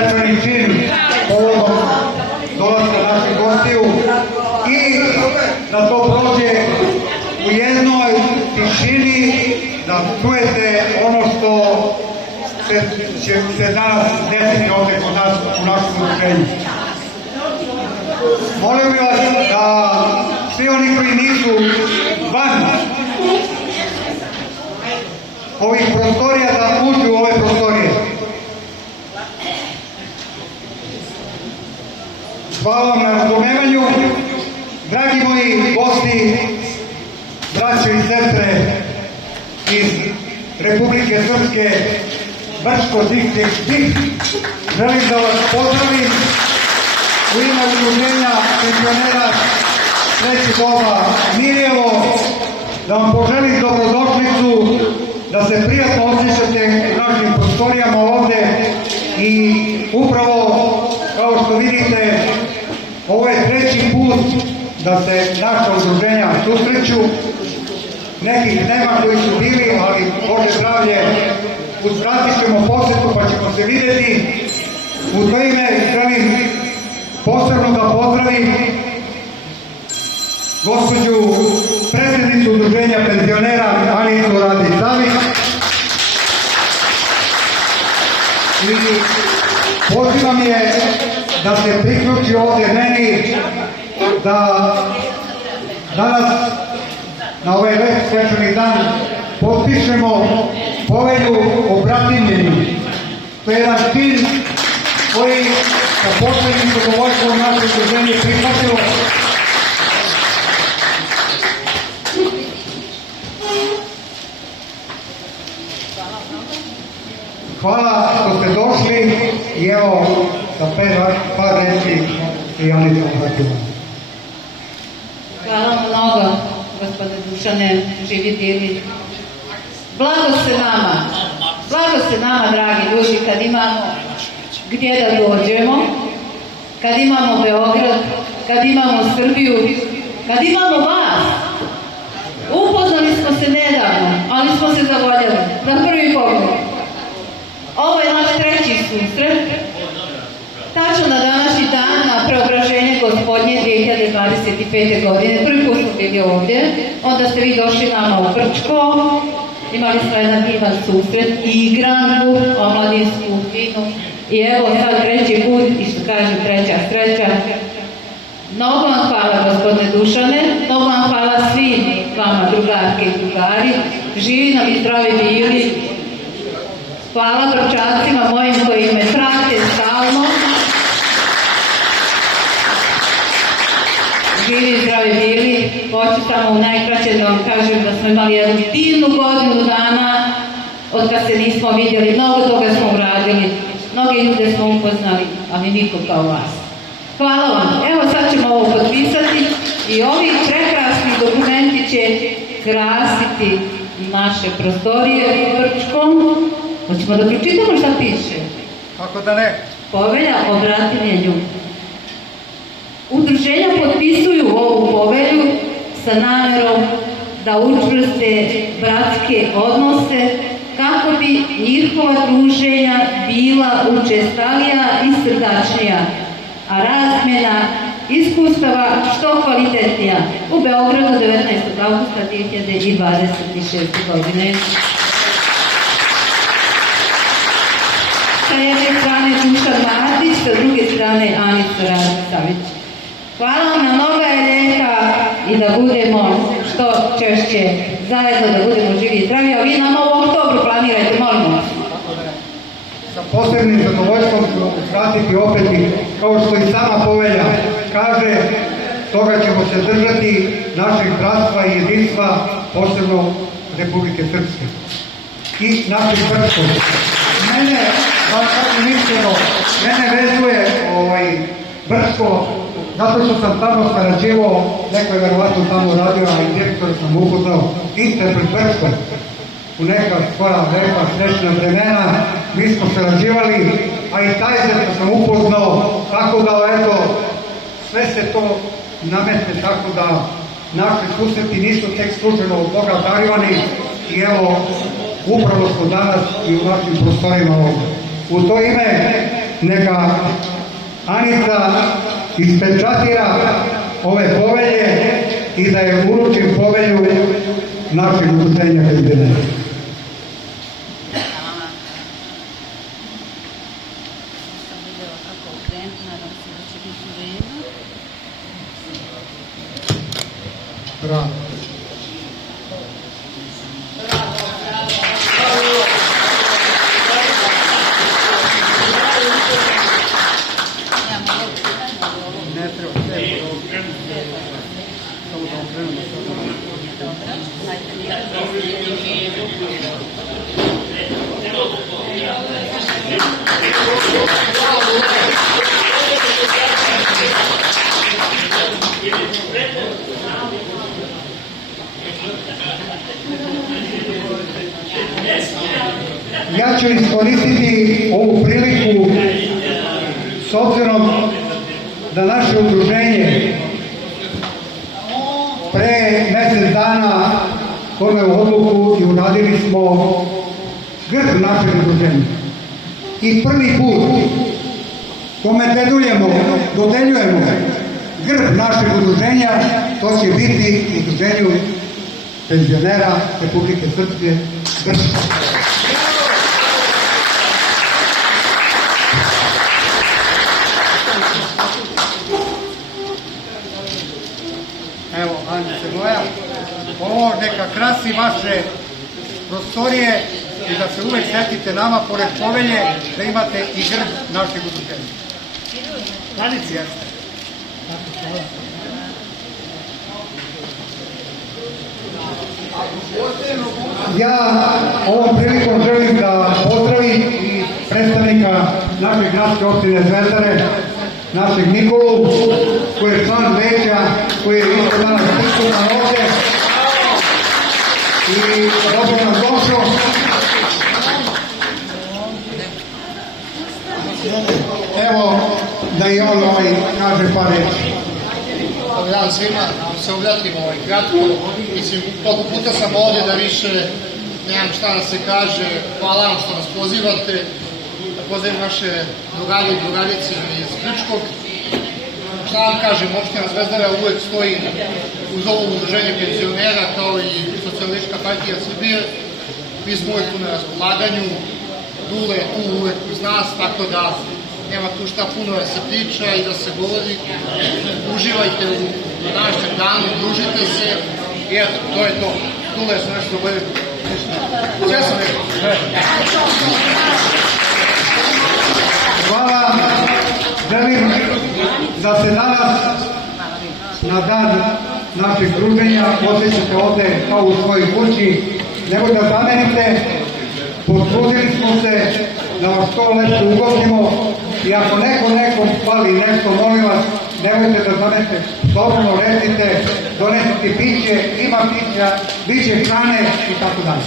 svečani čin povodom dolaska naših gostiju i da to prođe u jednoj tišini, da čujete ono što će se danas desiti ovdje kod nas u našem udruženju. Molio bih vas da svi oni koji nisu van ovih prostorija da uđu u ove prostorije. Hvala vam na razumevanju. Dragi moji gosti, braćo i sestre iz Republike Srpske, Brčko-Dički Špik, želim da vas pozdravim u ime udruženja penzionera Treći doba Mirjevo, da vam poželim dobrodošlicu, da se prijatno osjećate u našim prostorijama ovde i upravo kao što vidite ovo je treći put da se naša udruženja susreću. Nekih nema koji su bili, ali Bože zdravlje, uskratit ćemo posjetu pa ćemo se vidjeti. U to ime želim posebno da pozdravim gospođu predsjednicu udruženja penzionera Anicu Radić-Savić i pozivam je da se priključi ovdje meni, da danas na ovaj lep svečani dan potpišemo povelju o bratimljenju. To je jedan čin koji sa posebnim zadovoljstvom naše udruženje prihvatilo. Hvala što ste došli i evo za par reći i Anica obratila. Hvala mnogo, gospodine Dušane, živi bili. Blago se nama, dragi ljudi, kad imamo gdje da dođemo, kad imamo Beograd, kad imamo Srbiju, kad imamo vas. Upoznali smo se nedavno, ali smo se zavoljeli na prvi pogled. Ovo je naš treći susret, tačno na današnji dan, na preobraženje Gospodnje 2025. godine. Prvi put smo bili ovdje, onda ste vi došli nama u Brčko, imali smo jedan divan susret, igranku, omladinsku finu i evo sad treći put i što kaže treća sreća. Mnogo vam hvala, gospodine Dušane, mnogo vam hvala svim vama, drugarke i drugari, živi nam i zdravi bili. Hvala Brčacima mojim koji me prate stalno. Živi i zdravi bili. Hoću samo u najkraće da vam kažem da smo imali jednu divnu godinu dana od kad se nismo vidjeli. Mnogo toga smo uradili, mnoge ljude smo upoznali, ali niko kao vas. Hvala vam. Evo sad ćemo ovo potpisati i ovi prekrasni dokumenti će krasiti naše prostorije Brčkom. Hoćemo da pročitamo šta piše? Kako da ne? Povelja o bratimljenju. Udruženja potpisuju ovu povelju sa namerom da učvrste bratske odnose kako bi njihova druženja bila učestalija i srdačnija, a razmjena iskustava što kvalitetnija. U Beogradu 19. augusta 2026. godine. Sa jedne strane Dušan Matić, sa druge strane Anica Radić-Savić. Hvala vam na mnoga ljeta i da budemo što češće zajedno, da budemo živi i zdravi, a vi nama u oktobru planirajte, molimo vas. Sa posebnim zadovoljstvom ću uskratiti opet i kao što i sama povelja kaže, toga ćemo se držati našeg bratstva i jedinstva, posebno Republike Srpske i naših Brčkog. Mene, vam kažem iskreno, mene vezuje Brčko, zato što sam tamo sarađivao, neko je verovatno tamo radio, a i direktor sam upoznao, Interpret Brčko. U neka svoja lepa, srećna vremena, mi smo sarađivali, a i taj se sam upoznao, tako da, eto, sve se to nametne, tako da naši susreti nisu tek slučajno od Boga darivani i evo, upravo smo danas i u našim prostorima ovdje. U to ime neka Anica ispečatira ove povelje i da je uručim povelju našeg udruženja penzionera. Bravo. Ja ću iskoristiti ovu priliku s obzirom da naše udruženje pre mjesec dana donelo odluku i uradili smo grb našeg udruženja. I prvi put kome dodeljujemo grb našeg udruženja, to će biti udruženju penzionera Republike Srpske Brčko. Evo, Anice moja, ovo neka krasi vaše prostorije i da se uvek setite nama, pored povelje, da imate i grb našeg udruženja. Anici, jeste. Ja ovom prilikom želim da pozdravim i predstavnika naše gradske opštine Zvezdare, našeg Nikolu, koji je član veća, koji je isto danas prisutan ovdje i dobro nam došao. Evo da i on kaže par reći. Dobar dan svima, se obratim kratko. Mislim, toliko puta sam ovdje da više nemam šta da se kaže. Hvala vam što nas pozivate. Da pozdravim naše drugare i drugarice iz Brčkog. Šta vam kažem, opština Zvezdara uvek stoji uz ovo udruženje penzionera kao i Socijalistička partija Srbije. Mi smo uvek tu na raspolaganju. Dule je tu uvek uz nas, tako da nema tu šta puno da se priča i da se govori. Uživajte u današnjem danu, družite se i eto, to je to. Dule su nešto bolje. Sve sam rekao. Hvala. Želim da se danas na dan našeg druženja osjećate ovde kao u svojoj kući. Nemoj da zamerite, potrudili smo se da vas to lepo ugostimo i ako nekom fali nešto, molim vas, nemojte da zamerite, slobodno recite, donesite piće, ima pića, biće hrane i tako dalje.